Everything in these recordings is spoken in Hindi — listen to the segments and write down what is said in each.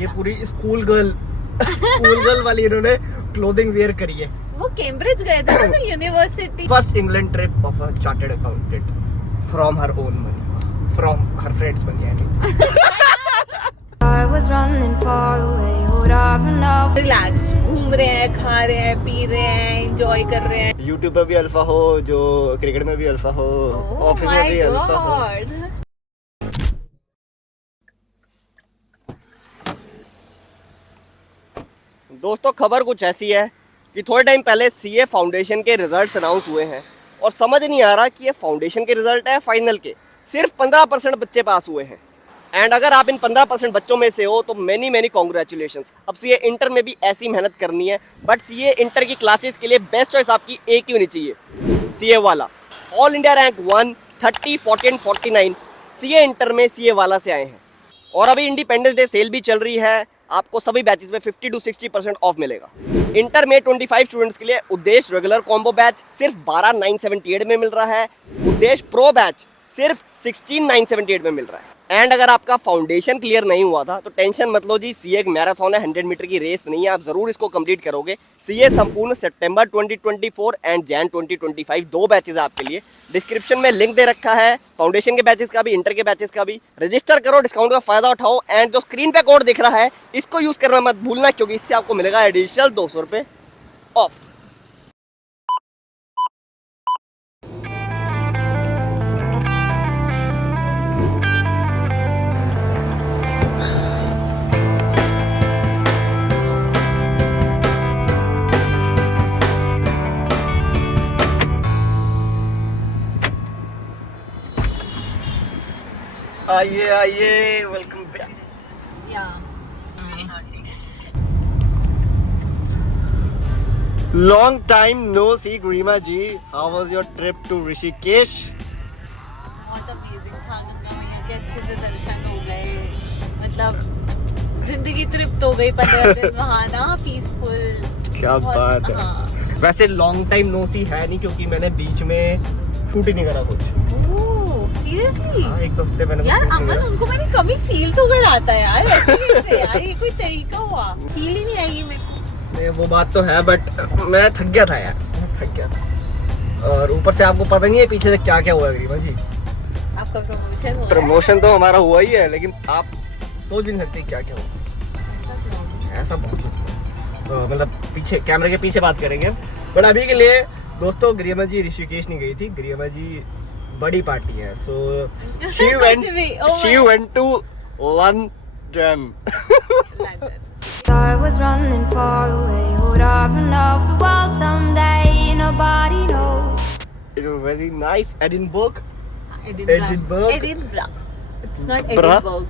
ये पूरी स्कूल गर्ल वाली इन्होंने क्लोथिंग वेयर करी है। वो कैम्ब्रिज गए थे ना university. First England trip of a chartered accountant from her own money, from her friends money. I was running far away, would I run off? Relax घूम रहे हैं, खा रहे हैं, पी रहे हैं, एंजॉय कर रहे हैं। यूट्यूब पे भी अल्फा हो, जो क्रिकेट में भी अल्फा हो, ऑफिस में भी अल्फा हो। दोस्तों खबर कुछ ऐसी है कि थोड़े टाइम पहले सीए फाउंडेशन के रिजल्ट्स अनाउंस हुए हैं और समझ नहीं आ रहा कि ये फाउंडेशन के रिजल्ट है फाइनल के। सिर्फ 15% बच्चे पास हुए हैं। एंड अगर आप इन 15% बच्चों में से हो तो मैनी कॉन्ग्रेचुलेशंस। अब सीए इंटर में भी ऐसी मेहनत करनी है, बट सीए इंटर की क्लासेस के लिए बेस्ट चॉइस आपकी एक ही होनी चाहिए, सीए वाला। All India rank 1 30 40 and 49 CA inter में सीए वाला से आए हैं। और अभी इंडिपेंडेंस डे सेल भी चल रही है, आपको सभी बैचेस में 50 to 60% ऑफ मिलेगा। इंटर में 25 स्टूडेंट्स के लिए उद्देश्य रेगुलर कॉम्बो बैच सिर्फ 12,978 में मिल रहा है। उद्देश्य प्रो बैच सिर्फ 16,978 में मिल रहा है। एंड अगर आपका फाउंडेशन क्लियर नहीं हुआ था तो टेंशन मत लो जी, सीए एक मैराथन है, 100 मीटर की रेस नहीं है, आप जरूर इसको कंप्लीट करोगे। सीए संपूर्ण सितंबर 2024 एंड जैन 2025 दो बैचेस आपके लिए। डिस्क्रिप्शन में लिंक दे रखा है फाउंडेशन के बैचेस का भी, इंटर के बैचेस का भी। रजिस्टर करो, डिस्काउंट का फायदा उठाओ। एंड जो स्क्रीन पे कोड दिख रहा है इसको यूज करना मत भूलना, क्योंकि इससे आपको मिलेगा एडिशनल 200 रुपये ऑफ। आइए आइए, welcome back. Long time no see Garima ji, how was your trip to Rishikesh? बहुत अमेजिंग था, गंगा मैया के अच्छे से दर्शन हो गए। मतलब जिंदगी ट्रिप तो गई 15 दिन वहाँ ना, पीसफुल। क्या बात है। हाँ। वैसे लॉन्ग टाइम नो सी है नहीं, क्योंकि मैंने बीच में शूट ही नहीं करा कुछ। सीरियसली एक दो हफ्ते मैंने यार अमन, उनको मैंने कभी फील तो कराता है यार, ऐसे कैसे यार, ये कोई तरीका हुआ? फील ही नहीं आएगी मेरे को। वो बात तो है, बट मैं थक गया था यार, थक गया था। और ऊपर से आपको पता नहीं है पीछे से क्या क्या हुआ गरिमा जी। आपका प्रमोशन हुआ? प्रमोशन तो हमारा हुआ ही है, लेकिन आप सोच भी नहीं सकते क्या क्या हुआ। ऐसा बहुत कुछ, मतलब पीछे कैमरे के पीछे बात करेंगे। बट अभी के लिए दोस्तों, गरिमा जी ऋषिकेश नहीं गई थी। गरिमा जी बड़ी पार्टी है, सो she went to London. I was running far away, would I run off the world someday? Nobody knows. It was very nice. Edinburgh. Edinburgh. It's not Bruh. Edinburgh. It's not Edinburgh.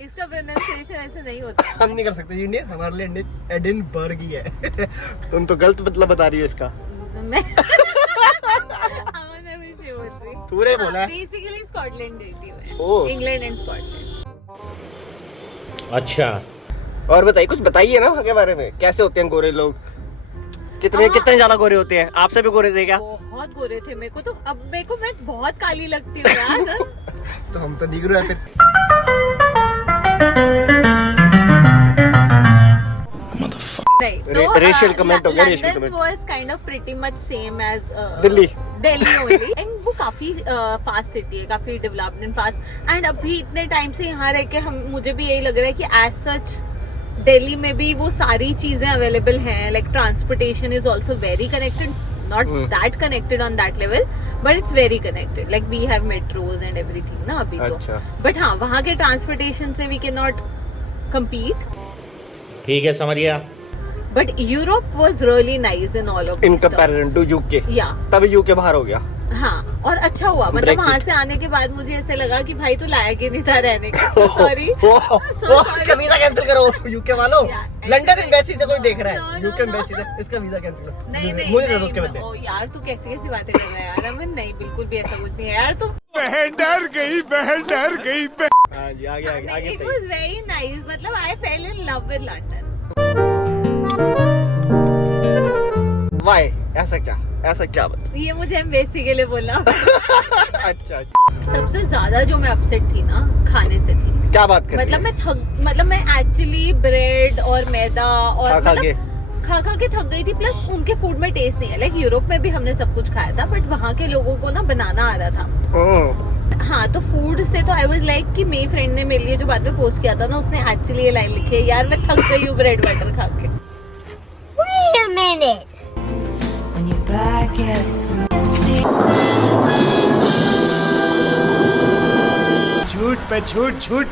इसका प्रोनाउंसिएशन ऐसे नहीं होता। हम नहीं कर सकते जी इंडिया, हमारे लिए एडिनबर्ग ही है। तुम तो गलत मतलब बता रही हो इसका। मैं भी बोल रही। तूने बोला है। बेसिकली स्कॉटलैंड गई थी मैं। ओह। England and Scotland. अच्छा। और बताइए, कुछ बताइए ना वहाँ के बारे में, कैसे होते हैं गोरे लोग? कितने ज्यादा गोरे होते हैं? आपसे भी गोरे थे क्या? बहुत गोरे थे मेरे को तो। अब मेरे को मैं बहुत काली लगती हूँ यार। तो हम तो निगरो है फिर। नहीं तो रेशियल कमेंट हो गया, racial London comment. Was kind of pretty much same as Delhi only. And वो काफी फास्ट सिटी है, काफी डेवलप्ड एंड फास्ट। एंड अभी इतने टाइम से यहाँ रह के मुझे भी यही लग रहा है कि एज सच दिल्ली में भी वो सारी चीजें अवेलेबल हैं। Like transportation is also very connected, not that connected on that level, but it's very connected. Like we have metros and everything ना अभी तो। अच्छा। But हाँ, वहाँ के ट्रांसपोर्टेशन से we cannot compete. ठीक है, समझ गया। But Europe was really nice in all of in these comparison to UK. Yeah. तभी यूके बाहर हो गया। हाँ, और अच्छा हुआ। मतलब Brexit. वहाँ से आने के बाद मुझे ऐसे लगा कि भाई तो लायक ही नहीं था रहने का। So sorry. So sorry. Visa cancel करो यूके वालों। Yeah, लंदन एम्बेसी से कोई देख रहा No, है, no, यूके no. एम्बेसी से इसका वीजा कैंसिल करो। नहीं मुझे दे दो उसके बदले। ओ यार तू कैसी कैसी बातें कर रहा है यार अमन। नहीं बिल्कुल भी ऐसा कुछ नहीं है यार। तो बहन डर गई। हाँ जी, आगे आगे It was very nice. मतलब I fell in love with London. Why ऐसा क्या बता? ये मुझे एम्बेसी के लिए बोलना। अच्छा। सबसे ज्यादा जो मैं अपसेट थी ना खाने से थी। क्या बात कर मतलब मैं एक्चुअली ब्रेड और मैदा और खा खा के थक गई थी। प्लस उनके फूड में टेस्ट नहीं है। लाइक यूरोप में भी हमने सब कुछ खाया था, बट वहाँ के लोगों को ना बनाना आ रहा था। हाँ, तो फूड से तो आई वाज लाइक कि मेरी फ्रेंड ने मेरे लिए जो बाद में पोस्ट किया था ना, उसने एक्चुअली ये लाइन लिखी है, यार मैं थक गई हूँ ब्रेड बटर खा के। Wait a minute. When you're back at school and see झूठ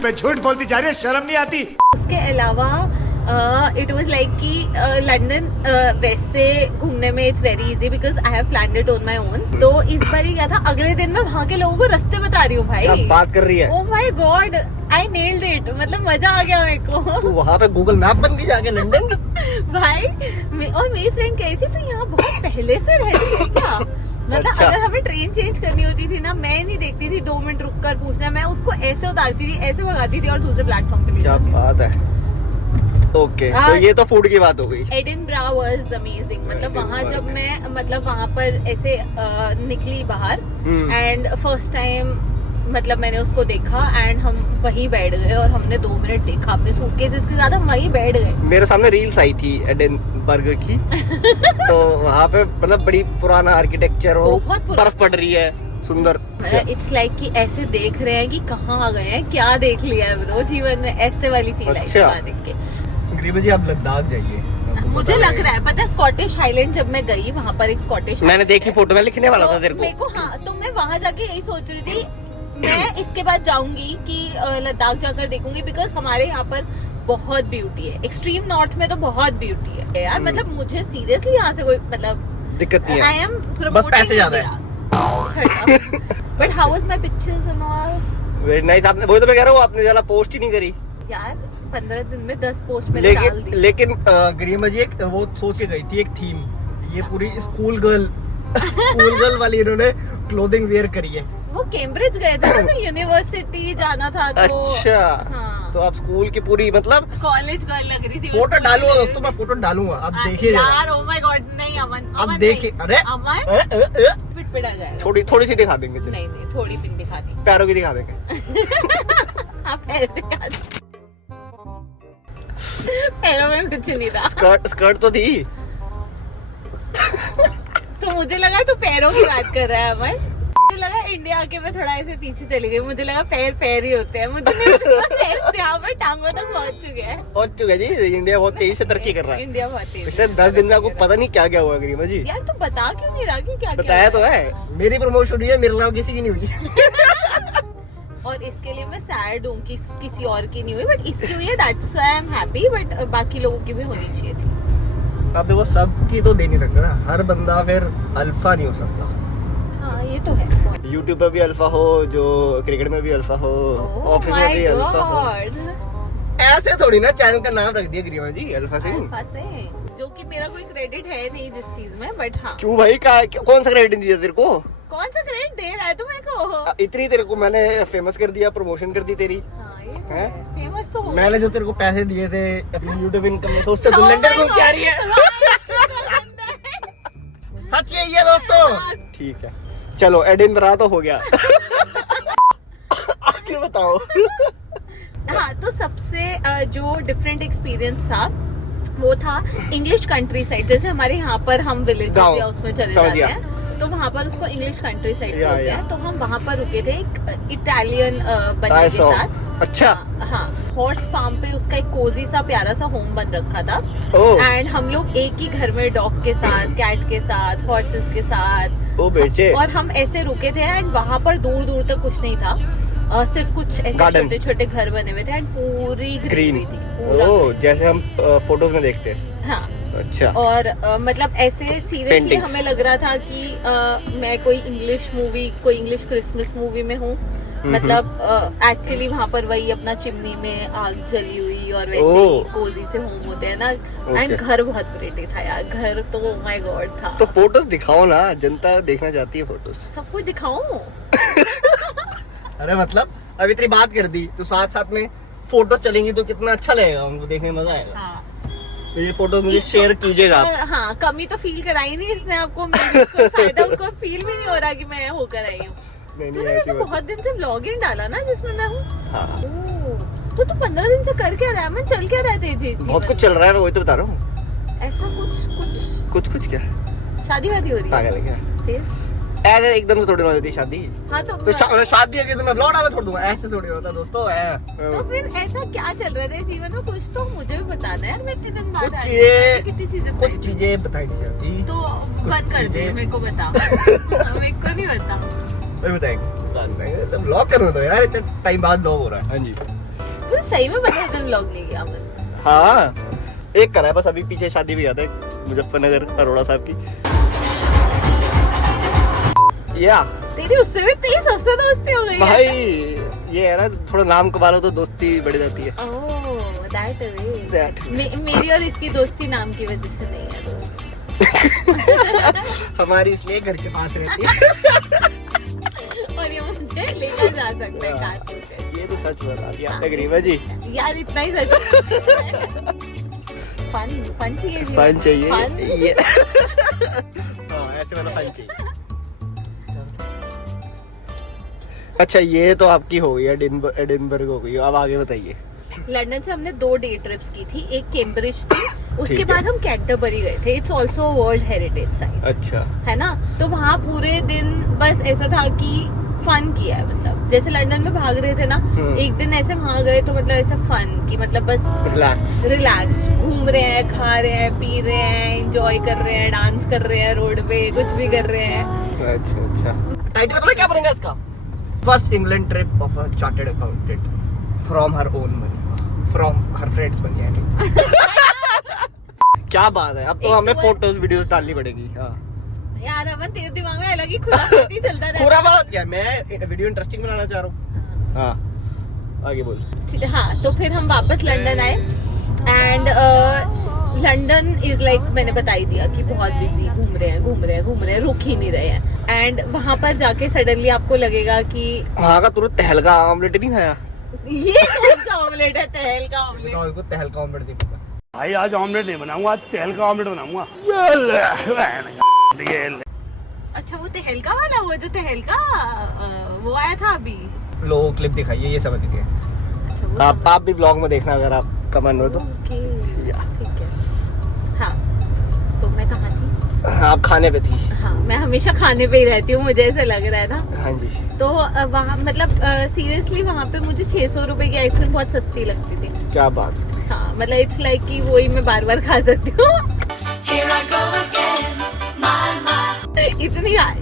पे झूठ बोलती जा रही है, शर्म नहीं आती। उसके अलावा इट वाज लाइक कि लंदन वैसे घूमने में it's very easy because I have planned it on my own. तो इस बार ही क्या था, अगले दिन मैं वहाँ के लोगों को रास्ते बता रही हूँ भाई। क्या बात कर रही है? Oh my God, I nailed it. मतलब मजा आ गया मेरे को। तू वहाँ पे गूगल मैप बन गई जाके लंदन भाई और मेरी फ्रेंड कह रही थी तो यहाँ बहुत पहले से रहती है क्या? मतलब अच्छा। अगर हमें ट्रेन चेंज करनी होती थी ना, मैं नहीं देखती थी 2 मिनट रुक कर पूछना, मैं उसको ऐसे उतारती थी, ऐसे भगाती थी और दूसरे प्लेटफॉर्म पे ले क्या जाती थी। बात है। ओके, तो ये तो फूड की बात हो गई। Edinburgh was amazing. मतलब वहाँ एडिनबर्ग। जब मैं मतलब वहाँ पर ऐसे निकली बाहर एंड फर्स्ट टाइम मतलब मैंने उसको देखा एंड हम वहीं बैठ गए और हमने 2 मिनट देखा अपने सूटकेसेस के साथ, हम वहीं बैठ गए। मेरे सामने रील्स आई थी एडिनबर्ग की तो वहाँ पे मतलब बड़ी पुराना आर्किटेक्चर हो, बहुत पुराना। बर्फ पड़ रही है, सुंदर। इट्स लाइक कि ऐसे देख रहे हैं कि कहाँ आ गए हैं, क्या देख लिया है ब्रो जीवन में, ऐसे वाली फील आई अच्छा। वहाँ देख के। गरीब जी आप लद्दाख जाइए, मुझे लग रहा है, पता है स्कॉटिश हाईलैंड जब मैं गई वहाँ पर एक स्कॉटिश मैंने देखी फोटो में, लिखने वाला था तेरे मेरे को। को। हाँ, तो मैं वहाँ जाके यही सोच रही थी, मैं इसके बाद जाऊंगी कि लद्दाख जाकर देखूंगी बिकॉज हमारे यहाँ पर बहुत ब्यूटी है। एक्सट्रीम नॉर्थ में तो बहुत ब्यूटी है यार। मतलब मुझे सीरियसली यहाँ से कोई मतलब दिक्कत नहीं आई है, एम बस पैसे ज्यादा है। But how was my pictures and all? Very nice. आपने वही तो मैं कह रहा हूँ, आपने ज्यादा पोस्ट ही नहीं करी। यार 15 दिन में 10 पोस्ट मैंने डाल दी। लेकिन गरीब जी एक वो सोच के गई थी, एक थीम, ये पूरी स्कूल गर्ल वाली इन्होंने क्लोथिंग वेयर करी है। वो कैम्ब्रिज गए थे ना, यूनिवर्सिटी जाना था तो। अच्छा, हाँ। तो आप स्कूल की पूरी मतलब कॉलेज गर्ल लग रही थी। फोटो डालूंगा दोस्तों, मैं फोटो डालूंगा, आप देखिए जरा। यार ओ माय गॉड, नहीं अमन, आप अमन देखिए। नहीं। अरे अमन पिट आ जाएगा। थोड़ी सी दिखा देंगे, चलो। नहीं थोड़ी पिन दिखा दी। पैरों की दिखा देंगे। हाँ, पैर दिखा दी। पैरों में कुछ नहीं था। स्कर्ट तो थी। तो मुझे लगा तू पैरों की बात कर रहा है अमन। मुझे लगा इंडिया आके मैं थोड़ा ऐसे पीछे चली गई, मुझे लगा पैर ही होते हैं। मुझे नहीं लगा पैर यहाँ पर टांगों तक पहुँच चुके हैं। पहुंच चुका जी, इंडिया बहुत तेजी से तरक्की कर रहा है। इंडिया बहुत तेज। पिछले 10 दिन में आपको पता नहीं क्या क्या हुआ गरीमा जी। यार तू बता क्यों नहीं रहा कि क्या बताया तो है, मेरी प्रमोशन हुई है, मेरे अलावा किसी की नहीं हुई। और इसके लिए मैं सैड हूँ कि किसी और की नहीं हुई, बट इसकी हुई है, that's why I am happy. But बाकी लोगों की भी होनी चाहिए थी। अब देखो सबकी तो दे नहीं सकते ना, हर बंदा फिर अल्फा नहीं हो सकता। हाँ ये तो है। यूट्यूब पे भी अल्फा हो, जो क्रिकेट में भी अल्फा हो, ऑफिस में भी अल्फा हो। ऐसे थोड़ी ना चैनल का नाम रख दिया गरीमा जी, अल्फा सिंह। अल्फा से, जो कि मेरा कोई क्रेडिट है नहीं जिस चीज में, बट हाँ। क्यों भाई, कौन सा क्रेडिट दिया तेरे को? कौन सा क्रेडिट दे रहा है तू मेरे को? इतनी तेरे को मैंने फेमस कर दिया, प्रमोशन कर दी तेरी। हाँ ये तो हैं? है। फेमस तो हो गया। मैंने जो तेरे को पैसे दिए थे अपनी यूट्यूब इनकम में से, उससे तू Oh लंदन my घूम के आ रही है। सच यही है दोस्तों। ठीक है, चलो एडिनबरा तो हो गया। आगे बताओ। हाँ, तो सबसे जो डिफरेंट एक्सपीरियंस था वो था इंग्लिश कंट्री साइड। जैसे हमारे यहाँ पर हम विलेज गाँव, या उसमें चले समझ जाते गया। हैं, तो वहाँ पर उसको इंग्लिश कंट्री साइड या, बोलते या। हैं। तो हम वहाँ पर रुके थे एक इटालियन बंदे के साइसो। साथ। अच्छा। हाँ, हॉर्स फार्म पे उसका एक कोजी सा प्यारा सा होम बन रखा था। ओह। एंड हम लोग एक ही घर में डॉग के साथ, कैट के साथ, हॉर्सेस के साथ, ओ बेचे। और हम ऐसे रुके थे। एंड वहाँ पर दूर दूर तक कुछ नहीं था, सिर्फ कुछ ऐसे Garden। छोटे छोटे घर बने हुए थे एंड पूरी ग्रीन। ग्रीनरी थी पूरा। ओ, जैसे हम फोटोज में देखते हैं। हाँ, अच्छा। और मतलब ऐसे सीरियसली Paintings। हमें लग रहा था कि मैं कोई इंग्लिश मूवी, कोई इंग्लिश क्रिसमस मूवी में हूँ। मतलब एक्चुअली वहाँ पर वही अपना चिमनी में आग जली हुई और वैसे ही ओह। कोजी से होम होते हैं ना। Okay। एंड घर बहुत प्रिटी था यार, घर तो माय गॉड था। तो फोटोज दिखाओ ना, जनता देखना चाहती है फोटोज। सब कुछ दिखाऊं? अरे मतलब अब इतनी बात कर दी तो साथ साथ में फोटोज चलेंगी तो कितना अच्छा लगेगा, उनको देखने में मजा आएगा। हाँ, तो ये फोटोज मुझे शेयर कीजिएगा आप। हाँ, कमी तो फील कराई नहीं इसने आपको, मेरी कोई फायदा उनको फील भी नहीं हो रहा कि मैं होकर आई हूँ। नहीं, तूने ऐसी वैसे बात बहुत दिन से व्लॉग ही नहीं डाला ना जिसमें मैं हूँ। हाँ। ओह, तो तू 15 दिन से कर क्या रहा है? मैं चल क्या रहा है तेरे जीवन बहुत कुछ में? चल रहा है, मैं वही तो बता रहा हूँ। ऐसा कुछ कुछ कुछ क्या शादी वादी हो रही है पागल है क्या? फिर? ऐसे एकदम से थोड़ी ना हो जाती शादी। हाँ तो शादी है कि तो मैं ब्लॉग डाल छोड़ दूंगा, ऐसे थोड़ी होता दोस्तों। तो फिर ऐसा क्या चल रहा है तेरे जीवन में? कुछ तो मुझे भी बताना है यार। मैं इतने दिन बाद कुछ आई चीजें- हूँ, कितनी चीजें कुछ बताई। चीजें बताई नहीं जाती, तो बंद कर दे, चीजें- मेरे को बता। मेरे को नहीं बता। फिर बताएंगे। तो ब्लॉग करना दो यार, इतने टाइम बाद ब्लॉग हो रहा है। हाँ जी। तू सही में 15 दिन व्लॉग नहीं किया मैंने। हाँ एक करा है बस, अभी पीछे शादी भी याद है मुजफ्फरनगर अरोड़ा साहब की। या तेरी उससे भी तेरी सबसे दोस्ती हो गई है। भाई ये है ना, थोड़ा नाम कमा लो तो दोस्ती बढ़ जाती है। Oh that way. That मेरी और इसकी दोस्ती नाम की वजह से नहीं है दोस्त। हमारी इसलिए घर के पास रहती है। और ये मुझे लेकर जा सकता है कार पे। ये तो सच बता दिया आपने गरीबा जी। यार इतना ही सच। फन चाहिए जीवन फन में। चाहिए Fun? ये। हाँ ऐसे वाला फन चाहिए। अच्छा ये तो आपकी हो गई, एडिनबर्ग हो गई, अब आगे बताइए। लंदन से हमने 2 डे ट्रिप्स की थी, एक कैम्ब्रिज थी, उसके ठीक है। बाद हम कैंटरबरी गए थे। It's also world heritage site अच्छा है ना। तो वहाँ पूरे दिन बस ऐसा था कि फन किया है, मतलब जैसे लंदन में भाग रहे थे ना, एक दिन ऐसे वहाँ गए तो मतलब ऐसा फन की मतलब बस रिलैक्स घूम रहे हैं, खा रहे हैं, पी रहे हैं, एंजॉय कर रहे हैं, डांस कर रहे हैं रोड पे, कुछ भी कर रहे हैं। अच्छा अच्छा। टाइटल पता क्या बनेगा इसका? First England trip of a chartered accountant from her own money, from her friends money. क्या बात है, अब तो एक हमें तो- फोटोज वीडियोस डालनी पड़ेगी। हाँ यार अमन तेरे दिमाग में अलग ही खुराफाती चलता रहता पूरा बात क्या, मैं वीडियो इंटरेस्टिंग बनाना चाह रहा हूँ। हाँ आगे बोल। है। हाँ तो फिर हम वापस लंदन आए एंड लंदन इज लाइक मैंने बता ही दिया कि बहुत बिजी, घूम रहे हैं, रुक ही नहीं रहे हैं। एंड वहां पर जाके सडनली आपको लगेगा कि वहाँ का तुरंत तहलका ऑमलेट नहीं खाया? ये कौन सा ऑमलेट है, तहल का ऑमलेट? बताओ इनको तहलका ऑमलेट नहीं पता। भाई आज ऑमलेट नहीं बनाऊंगा, आज तेल का ऑमलेट बनाऊंगा। अच्छा वो तहलका वाला, वो जो तहलका वो आया था अभी। लो क्लिप दिखाइए, ये समझ गए। अच्छा वो आप भी ब्लॉग में देखना अगर आपका मन हो तो। ओके या। ठीक है। हाँ तो मैं कहाँ थी? आप खाने पे थी। हाँ मैं हमेशा खाने पे ही रहती हूँ, मुझे ऐसा लग रहा था। हाँ जी। तो वहाँ मतलब सीरियसली वहाँ पे मुझे 600 रुपए की आइसक्रीम बहुत सस्ती लगती थी। क्या बात। हाँ मतलब इट्स लाइक कि वही मैं बार बार खा सकती हूँ।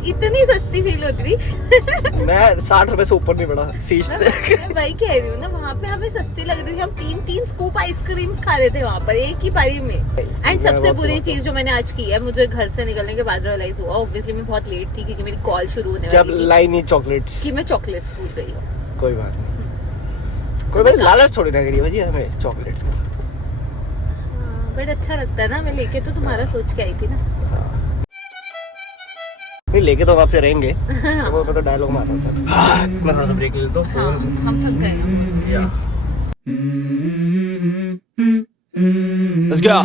इतनी सस्ती फील होती थी। मैं 60 रुपए से ऊपर नहीं बढ़ा फीस से। मैं वही कह रही हूँ ना, वहाँ पे हमें सस्ती लग रही थी। हम 3 स्कूप आइसक्रीम्स खा रहे थे वहाँ पर एक ही पारी में। एंड सबसे बुरी चीज जो मैंने आज की है, मुझे घर से निकलने के बाद रियलाइज हुआ, ऑब्वियसली मैं बहुत लेट थी क्योंकि मेरी कॉल शुरू होने जब वाली थी, लाइन ही चॉकलेट्स। कि मैं चॉकलेट्स भूल गई हूँ। कोई बात नहीं, कोई बात लालच थोड़ी ना करिए भाई हमें चॉकलेट्स का। बट अच्छा लगता है ना, मैं लेके तो तुम्हारा सोच के आई थी ना। नहीं लेके तो हम आपसे रहेंगे। वो मैं तो डायलॉग मार रहा था। मैं थोड़ा सा ब्रेक ले लेता हूँ। हाँ हम थक गए हैं। या Let's go.